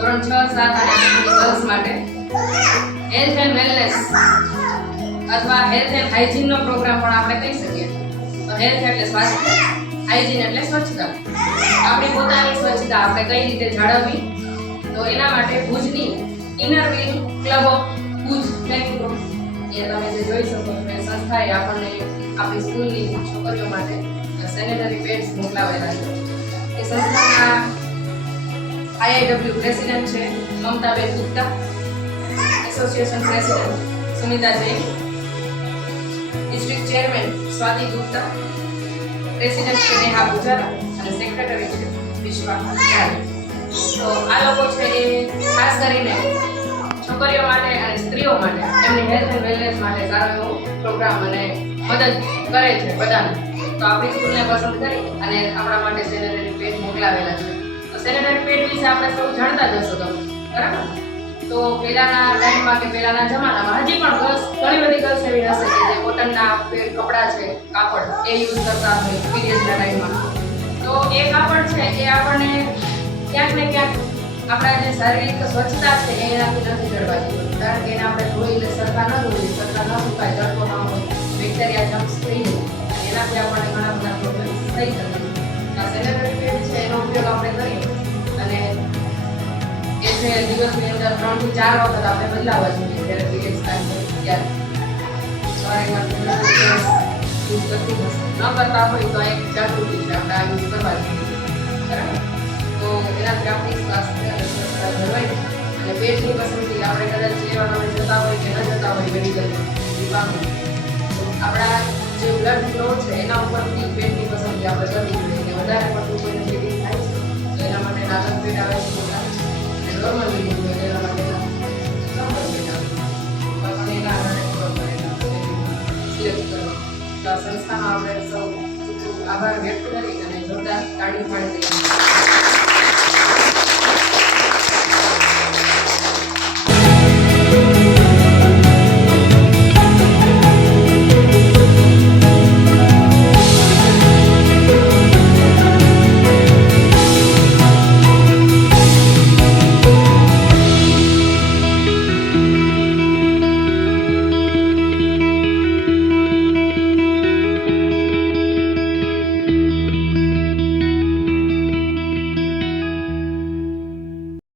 ધોરણ છ, સાત, આઠ ગર્લ્સ માટે હેલ્થ એન્ડ વેલનેસ અથવા હેલ્થ એન્ડ હાઇજીનનો પ્રોગ્રામ પણ આપણે કહી શકીએ. તો હેલ્થ એટલે સ્વાસ્થ્ય હાઇજીન એટલે સ્વચ્છતા. આપણી પોતાની સ્વચ્છતા આપણે કઈ રીતે જાળવવી? તો એના માટે ભુજની inner wheel club of Bhuj playing group એ તમે જે જોઈ શકો છો, એ સંસ્થાએ આપણને આપણી સ્કૂલની છોકરીઓ માટે સેનેટરી પેડ્સ મોકલાવેલા છે. એ સંસ્થાના આઈઆઈડબ્લ્યુ પ્રેસિડેન્ટ છે Mamtaben Gupta, association president Sunita Jain, district chairman Swati Gupta, president છે નેહા ગુજારા અને સેક્રેટરી છે વિશ્વા તો આ લોકો છે એ ખાસ કરીને છોકરીઓ માટે અને સ્ત્રીઓ માટે એમની હેલ્થ એન્ડ વેલનેસ માટે સારો એવો પ્રોગ્રામ અને મદદ કરે છે બધાને. તો આપણી સ્કૂલને પસંદ કરી અને આપણા માટે સેનેટરી પેજ મોકલાવેલા છે. સેનેટરી પેડ વિશે આપણે સૌ જાણતા જ હશો તમે. બરાબર? તો પહેલાના ટાઈમમાં કે પહેલાના જમાનામાં હજી પણ ગર્લ્સ ઘણી બધી ગર્લ્સ એવી હશે કે જે કોટનના પેડ કપડાં છે, કાપડ, એ યુઝ કરતા હોય પીરિયડના ટાઈમમાં તો એ કાપડ છે, એ આપણને ક્યાંક ને ક્યાંક આપણા જે શારીરિક સ્વચ્છતા છે એનાથી નથી જળવાતી. કારણ કે એને આપણે ધોઈને સરખા ન ધોઈએ, સરખા ન સુકાય, તડકો ન છે, દિવસની અંદર ત્રણથી ચાર વખત આપણે બદલાવવા જોઈએ, જ્યારે ટાઈમ ત્યારે. ન કરતા હોય તો એક જાગૃતિ છે, આપણે આ યુઝ કરવા જોઈએ. બરાબર? તો એનાથી આપણી સ્વાસ્થ્ય અને પેટની પસંદગી આપણે કદાચ તમે જતા હોય કે ન જતા હોય મેડિકલમાં આપણા જે બ્લડ ફ્લો છે, એના ઉપરથી પેટની પસંદગી આપણે કરવી જોઈએ વધારે પડતું કોઈને થાય છે. તો એના માટે નાગર પેટ આવે છે. સંસ્થાનો આપણે સૌ આભાર વ્યક્ત કરી અને જોરદાર તાળી પાડી દઈએ